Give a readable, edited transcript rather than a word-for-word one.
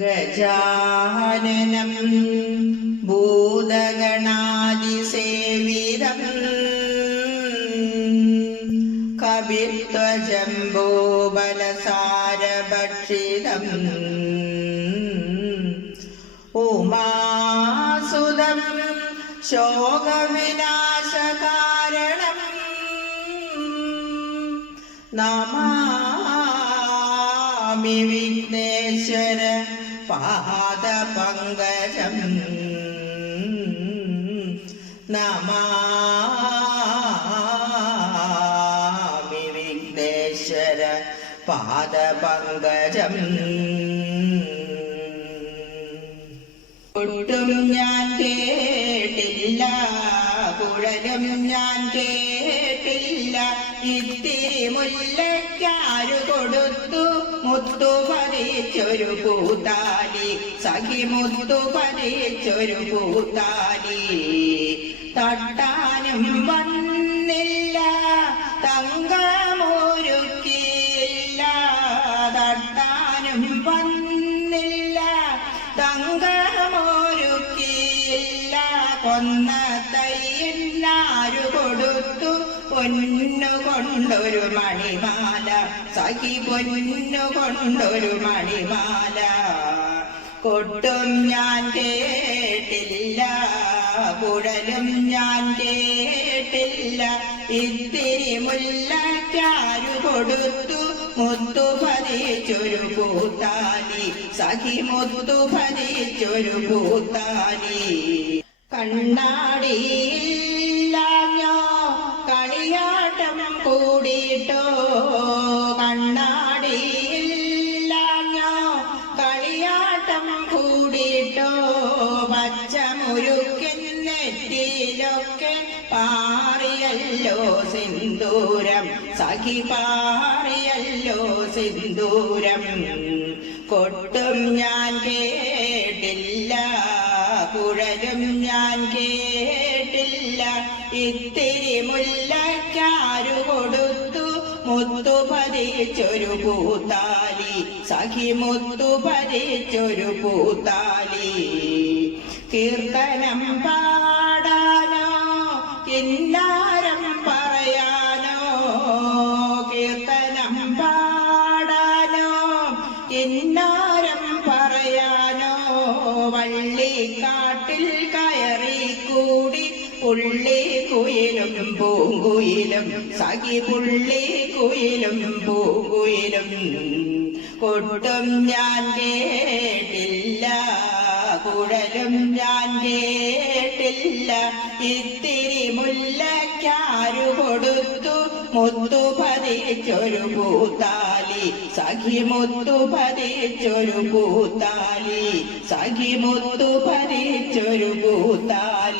ഗജാനനം ഭൂതഗണാതിസേവിതം കവിത്വജംബോബലസാരഭക്ഷിതം ഉമാസുതം ശോകവിനാശകാരണം നമാമി വിഘ്നേശ്വര പാദപങ്കജം നമാമി വിഘ്നേശ്വര പാദപങ്കജം. ഒട്ടും ഞാൻ കേട്ടില്ല, കുഴലും ഞാൻ കേട്ടില്ല, ഇത്തിരി മുല്ലയ്ക്കാരു കൊടുത്തു മുത്തു പതിച്ചൊരു പൂത്താലി, സഖി മുത്തു പതിച്ചൊരു പൂത്താലി. തട്ടാനും വന്നില്ല, തങ്കമൊരുക്കിയില്ല, തട്ടാനും വന്നില്ല, തങ്കമൊരുക്കിയില്ല. കൊന്ന തയ്യന്നാരു കൊടുത്തു പൊന്നു കൊണ്ടൊരു മണിമാല, സഖി പൊന്നു കൊണ്ടൊരു മണിമാല. കൊട്ടും ഞാൻ കേട്ടില്ല, കുഴലും ഞാൻ കേട്ടില്ല, ഇത്തിരി മുല്ലയ്ക്കാരു കൊടുത്തു മുത്തു പതിച്ചൊരു പൂത്താലി, സഖി മുത്തു പതിച്ചൊരു പൂത്താലി. കണ്ണാടിയില്ലാഞ്ഞോ കളിയാട്ടം കൂടിയിട്ടോ, കണ്ണാടിയില്ലാഞ്ഞോ കളിയാട്ടം കൂടിയിട്ടോ, പച്ചമുരുക്കെന്നെറ്റിയിലൊക്കെ പാറിയല്ലോ സിന്ദൂരം, സഖി പാറിയല്ലോ സിന്ദൂരം. കൊട്ടും ഞാൻ കേട്ടില്ല, കുഴലും ഞാൻ കേട്ടില്ല, ഇത്തിരി മുല്ലയ്ക്കാരു കൊടുത്തു മുത്തു പതിച്ചൊരു പൂത്താലി, സഖി മുത്തു പതിച്ചൊരു പൂത്താലി. കീർത്തനം പാടാനോ കിന്നാരം പറയാനോ, കീർത്തനം പാടാനോ കിന്നാരം പറയാനോ, വള്ളിക്കാട്ടിൽ കയറി കൂടി പുള്ളി കുയിലും പൂങ്കുയിലും, സഖി പുള്ളി കുയിലും പൂങ്കുയിലും. കൊട്ടും ഞാൻ കേട്ടില്ല, കുഴലും ഞാൻ കേട്ടില്ല, ഇത്തിരി മുല്ലയ്ക്കാരു കൊടുത്തു മുത്തു പതിച്ചൊരു പൂത്താലി, സഖി മുത്തു പതിച്ചൊരു പൂത്താലി, സഖി മുത്തു പതിച്ചൊരു പൂത്താലി.